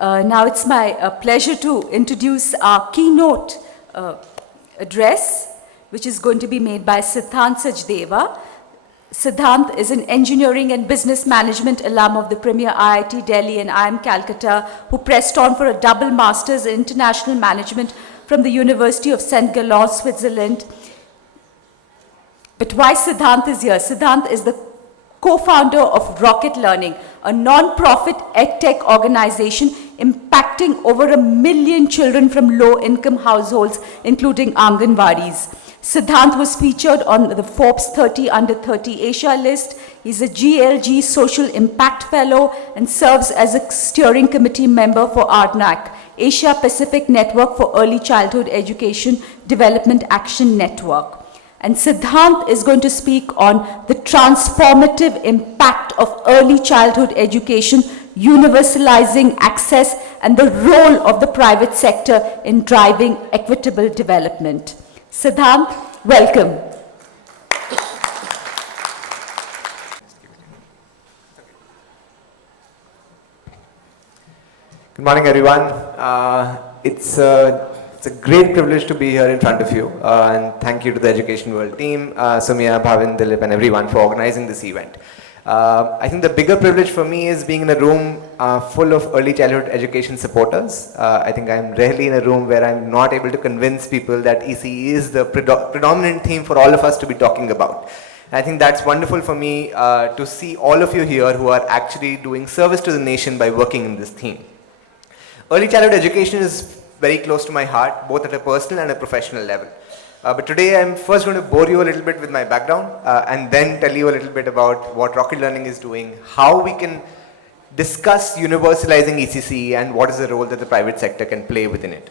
Now it's my pleasure to introduce our keynote address, which is going to be made by Siddhant Sachdeva. Siddhant is an engineering and business management alum of the premier IIT Delhi and IIM Calcutta, who pressed on for a double master's in international management from the University of St. Gallen, Switzerland. But why Siddhant is here? Siddhant is the co-founder of Rocket Learning, a non-profit edtech organization impacting over 1 million children from low-income households, including Anganwadis. Siddhant was featured on the Forbes 30 Under 30 Asia list. He's a GLG Social Impact Fellow and serves as a steering committee member for ARNAC, Asia Pacific Network for Early Childhood Education Development Action Network. And Siddhant is going to speak on the transformative impact of early childhood education, universalizing access, and the role of the private sector in driving equitable development. Siddhant, welcome. Good morning, everyone. It's a great privilege to be here in front of you, and thank you to the Education World team, Sumya, Bhavin, Dilip, and everyone for organizing this event. I think the bigger privilege for me is being in a room full of early childhood education supporters. I think I'm rarely in a room where I'm not able to convince people that ECE is the predominant theme for all of us to be talking about. I think that's wonderful for me to see all of you here who are actually doing service to the nation by working in this theme. Early childhood education is very close to my heart, both at a personal and a professional level. But today I'm first going to bore you a little bit with my background and then tell you a little bit about what Rocket Learning is doing, how we can discuss universalizing ECC, and what is the role that the private sector can play within it.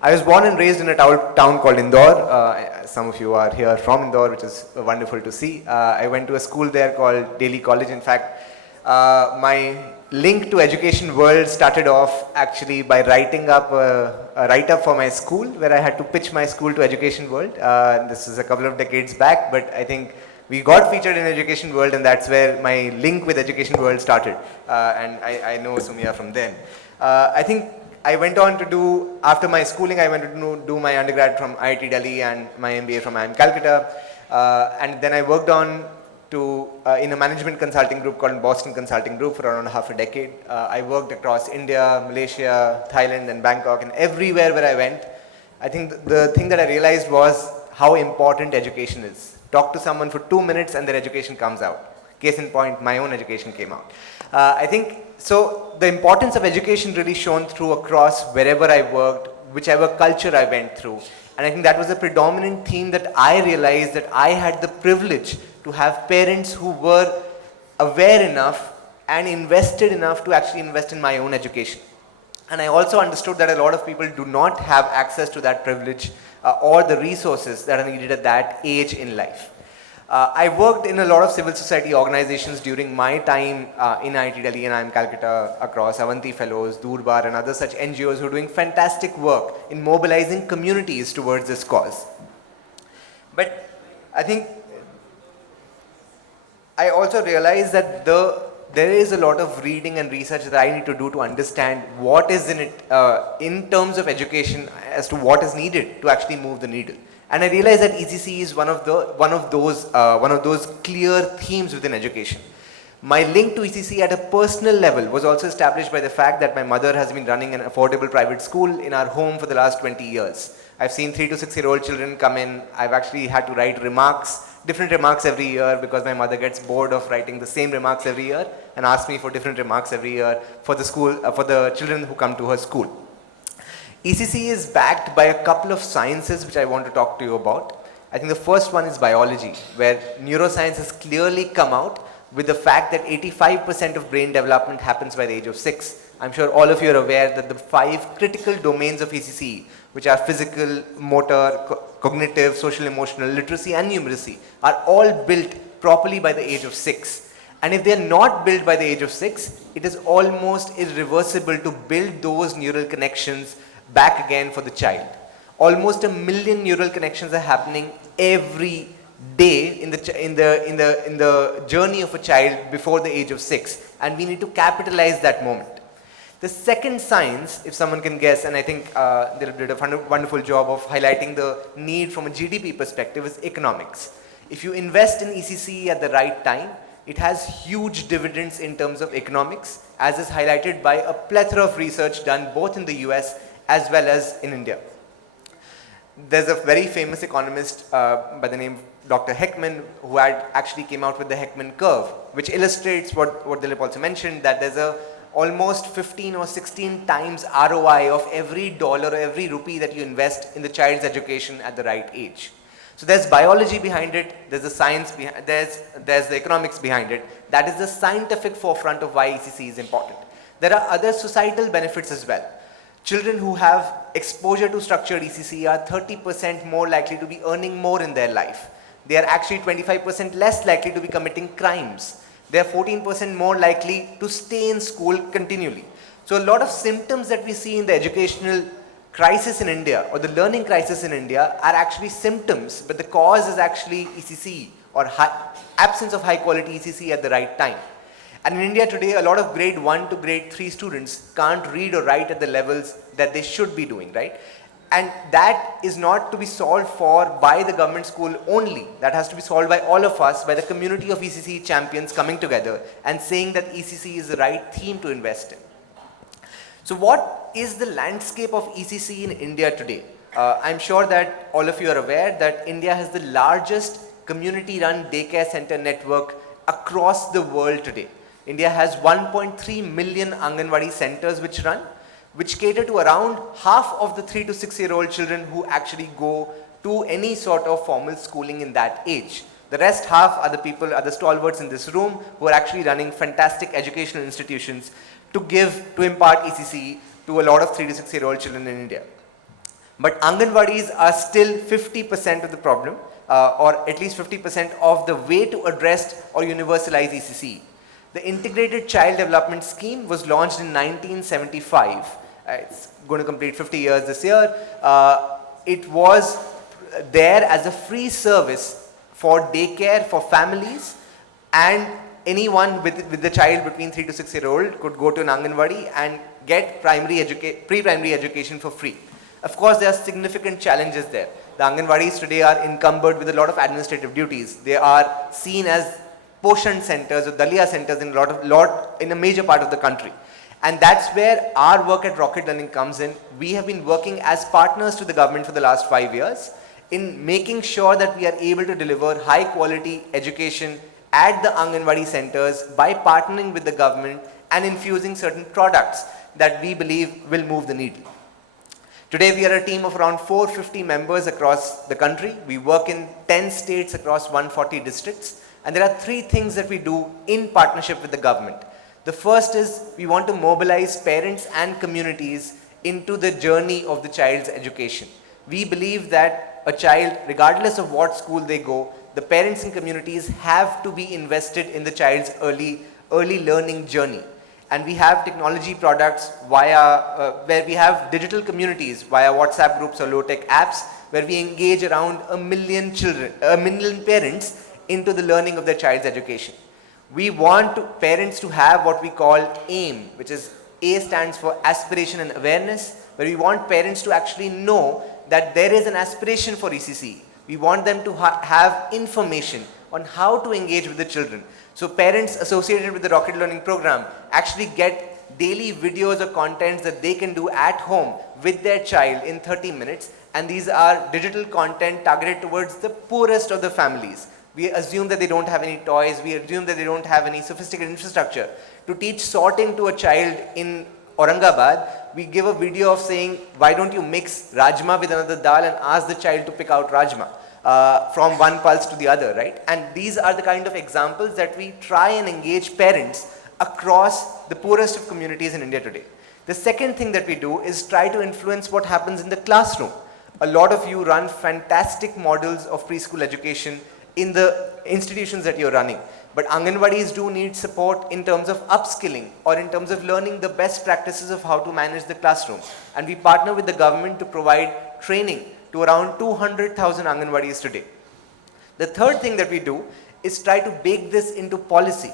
I was born and raised in a town called Indore. Some of you are here from Indore, which is wonderful to see. I went to a school there called Delhi College. In fact, my link to Education World started off actually by writing up a write-up for my school, where I had to pitch my school to Education World. This is a couple of decades back, but I think we got featured in Education World, and that's where my link with Education World started. And I know Sumya from then. I think I went on to do, after my schooling, I went to do my undergrad from IIT Delhi and my MBA from IIM Calcutta. And then I worked on in a management consulting group called Boston Consulting Group for around half a decade. I worked across India, Malaysia, Thailand, and Bangkok, and everywhere where I went, I think the thing that I realized was how important education is. Talk to someone for 2 minutes and their education comes out. Case in point, my own education came out. I think, so the importance of education really shone through across wherever I worked, whichever culture I went through. And I think that was a predominant theme that I realized that I had the privilege to have parents who were aware enough and invested enough to actually invest in my own education. And I also understood that a lot of people do not have access to that privilege or the resources that are needed at that age in life. I worked in a lot of civil society organizations during my time in IIT Delhi and IIM Calcutta, across Avanti Fellows, Durbar, and other such NGOs who are doing fantastic work in mobilizing communities towards this cause. But I think I also realized that there is a lot of reading and research that I need to do to understand what is in it in terms of education as to what is needed to actually move the needle. And I realized that ECC is one of those clear themes within education. My link to ECC at a personal level was also established by the fact that my mother has been running an affordable private school in our home for the last 20 years. I've seen 3 to 6 year old children come in. I've actually had to write different remarks every year, because my mother gets bored of writing the same remarks every year and asks me for different remarks every year for the school, for the children who come to her school. ECC is backed by a couple of sciences which I want to talk to you about. I think the first one is biology, where neuroscience has clearly come out with the fact that 85% of brain development happens by the age of 6. I'm sure all of you are aware that the 5 critical domains of ECC, which are physical, motor, cognitive, social emotional, literacy, and numeracy, are all built properly by the age of 6. And if they are not built by the age of 6, it is almost irreversible to build those neural connections back again for the child. Almost 1 million neural connections are happening every day in the journey of a child before the age of 6, and we need to capitalize that moment. The second science, if someone can guess, and I think they did a wonderful job of highlighting the need from a GDP perspective, is economics. If you invest in ECC at the right time, it has huge dividends in terms of economics, as is highlighted by a plethora of research done both in the US as well as in India. There's a very famous economist by the name of Dr. Heckman, who had actually came out with the Heckman curve, which illustrates what Dilip also mentioned, that there's a almost 15 or 16 times ROI of every dollar or every rupee that you invest in the child's education at the right age. So there's biology behind it, there's the science behind, there's the economics behind it. That is the scientific forefront of why ECC is important. There are other societal benefits as well. Children who have exposure to structured ECC are 30% more likely to be earning more in their life. They are actually 25% less likely to be committing crimes. They are 14% more likely to stay in school continually. So a lot of symptoms that we see in the educational crisis in India or the learning crisis in India are actually symptoms, but the cause is actually ECC or absence of high quality ECC at the right time. And in India today, a lot of grade 1 to grade 3 students can't read or write at the levels that they should be doing, right? And that is not to be solved for by the government school only. That has to be solved by all of us, by the community of ECC champions coming together and saying that ECC is the right theme to invest in. So what is the landscape of ECC in India today? I'm sure that all of you are aware that India has the largest community-run daycare center network across the world today. India has 1.3 million Anganwadi centers which cater to around half of the 3 to 6 year old children who actually go to any sort of formal schooling in that age. The rest half are the stalwarts in this room who are actually running fantastic educational institutions to impart ECC to a lot of 3 to 6 year old children in India. But Anganwadis are still 50% of the problem, or at least 50% of the way to address or universalize ECC. The Integrated Child Development Scheme was launched in 1975. It's going to complete 50 years this year. It was there as a free service for daycare for families, and anyone with the child between 3 to 6 year old could go to an Anganwadi and get pre-primary education for free. Of course, there are significant challenges there. The Anganwadis today are encumbered with a lot of administrative duties. They are seen as Poshan centers or Dalia centers in a major part of the country. And that's where our work at Rocket Learning comes in. We have been working as partners to the government for the last 5 years in making sure that we are able to deliver high quality education at the Anganwadi centers by partnering with the government and infusing certain products that we believe will move the needle. Today we are a team of around 450 members across the country. We work in 10 states across 140 districts. And there are 3 things that we do in partnership with the government. The first is we want to mobilize parents and communities into the journey of the child's education. We believe that a child, regardless of what school they go, the parents and communities have to be invested in the child's early learning journey. And we have technology products where we have digital communities via WhatsApp groups or low-tech apps where we engage around 1 million parents into the learning of their child's education. We want parents to have what we call AIM, which is A stands for aspiration and awareness, where we want parents to actually know that there is an aspiration for ECC. We want them to have information on how to engage with the children. So parents associated with the Rocket Learning program actually get daily videos or contents that they can do at home with their child in 30 minutes. And these are digital content targeted towards the poorest of the families. We assume that they don't have any toys. We assume that they don't have any sophisticated infrastructure. To teach sorting to a child in Aurangabad, we give a video of saying, why don't you mix Rajma with another dal and ask the child to pick out Rajma from one pulse to the other, right? And these are the kind of examples that we try and engage parents across the poorest of communities in India today. The second thing that we do is try to influence what happens in the classroom. A lot of you run fantastic models of preschool education in the institutions that you're running. But Anganwadis do need support in terms of upskilling or in terms of learning the best practices of how to manage the classroom. And we partner with the government to provide training to around 200,000 Anganwadis today. The third thing that we do is try to bake this into policy.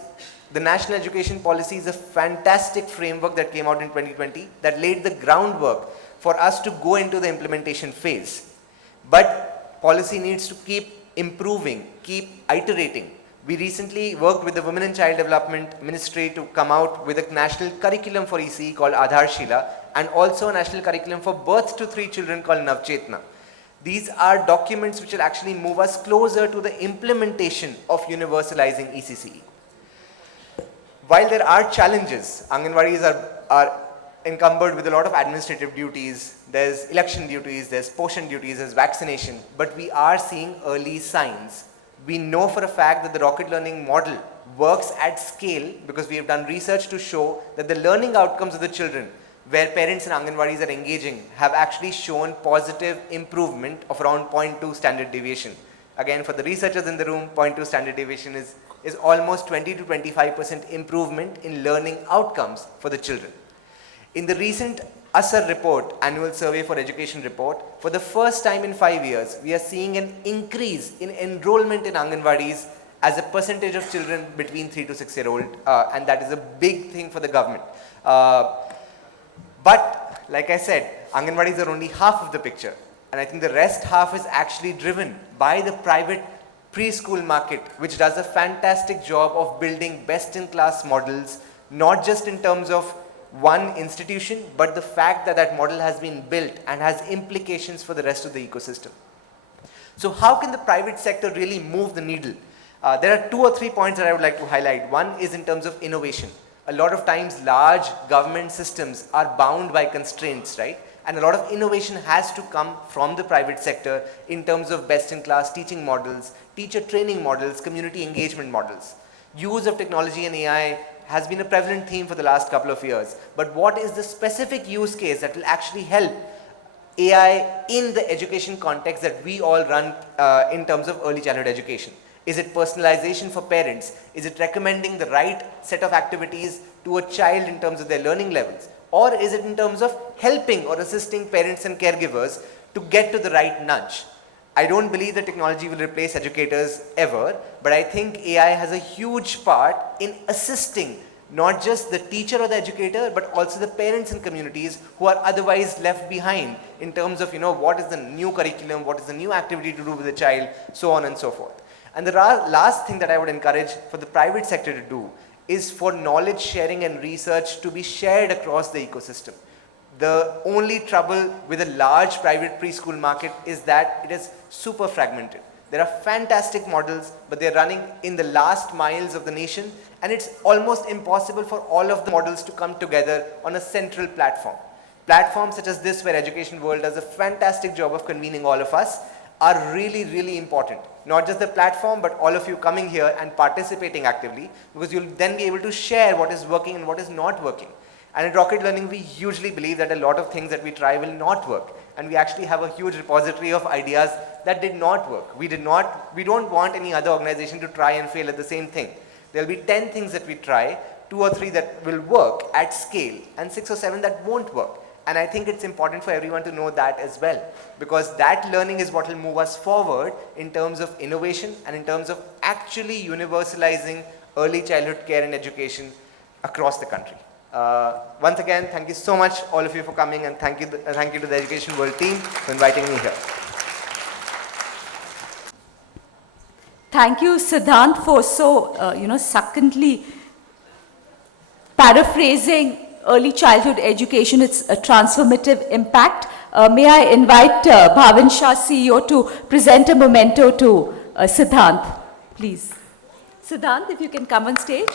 The National Education Policy is a fantastic framework that came out in 2020 that laid the groundwork for us to go into the implementation phase. But policy needs to keep improving, keep iterating. We recently worked with the Women and Child Development Ministry to come out with a national curriculum for ECE called Adharshila, and also a national curriculum for birth to 3 children called Navchetna. These are documents which will actually move us closer to the implementation of universalizing ECCE. While there are challenges, Anganwadis are encumbered with a lot of administrative duties, there's election duties, there's portion duties, there's vaccination, but we are seeing early signs. We know for a fact that the rocket learning model works at scale because we have done research to show that the learning outcomes of the children where parents and Anganwadis are engaging have actually shown positive improvement of around 0.2 standard deviation. Again, for the researchers in the room, 0.2 standard deviation is almost 20 to 25% improvement in learning outcomes for the children. In the recent ASAR report, Annual Survey for Education report, for the first time in 5 years, we are seeing an increase in enrollment in Anganwadis as a percentage of children between 3 to 6 year old, and that is a big thing for the government. But, like I said, Anganwadis are only half of the picture, and I think the rest half is actually driven by the private preschool market, which does a fantastic job of building best-in-class models, not just in terms of one institution, but the fact that that model has been built and has implications for the rest of the ecosystem. So how can the private sector really move the needle? There are 2 or 3 points that I would like to highlight. One is in terms of innovation. A lot of times large government systems are bound by constraints, right? And a lot of innovation has to come from the private sector in terms of best-in-class teaching models, teacher training models, community engagement models. Use of technology and AI has been a prevalent theme for the last couple of years. But what is the specific use case that will actually help AI in the education context that we all run in terms of early childhood education? Is it personalization for parents? Is it recommending the right set of activities to a child in terms of their learning levels? Or is it in terms of helping or assisting parents and caregivers to get to the right nudge? I don't believe that technology will replace educators ever, but I think AI has a huge part in assisting not just the teacher or the educator, but also the parents and communities who are otherwise left behind in terms of, what is the new curriculum, what is the new activity to do with the child, so on and so forth. And the last thing that I would encourage for the private sector to do is for knowledge sharing and research to be shared across the ecosystem. The only trouble with a large private preschool market is that it is super fragmented. There are fantastic models, but they're running in the last miles of the nation, and it's almost impossible for all of the models to come together on a central platform. Platforms such as this, where EducationWorld does a fantastic job of convening all of us, are really, really important. Not just the platform, but all of you coming here and participating actively, because you'll then be able to share what is working and what is not working. And in rocket learning, we hugely believe that a lot of things that we try will not work. And we actually have a huge repository of ideas that did not work. We don't want any other organization to try and fail at the same thing. There'll be 10 things that we try, 2 or 3 that will work at scale, and 6 or 7 that won't work. And I think it's important for everyone to know that as well, because that learning is what will move us forward in terms of innovation and in terms of actually universalizing early childhood care and education across the country. Once again, thank you so much, all of you, for coming, and thank you to the EducationWorld team for inviting me here. Thank you, Siddhant, for so, succinctly paraphrasing early childhood education, its a transformative impact. May I invite Bhavin Shah, CEO, to present a memento to Siddhant, please. Siddhant, if you can come on stage.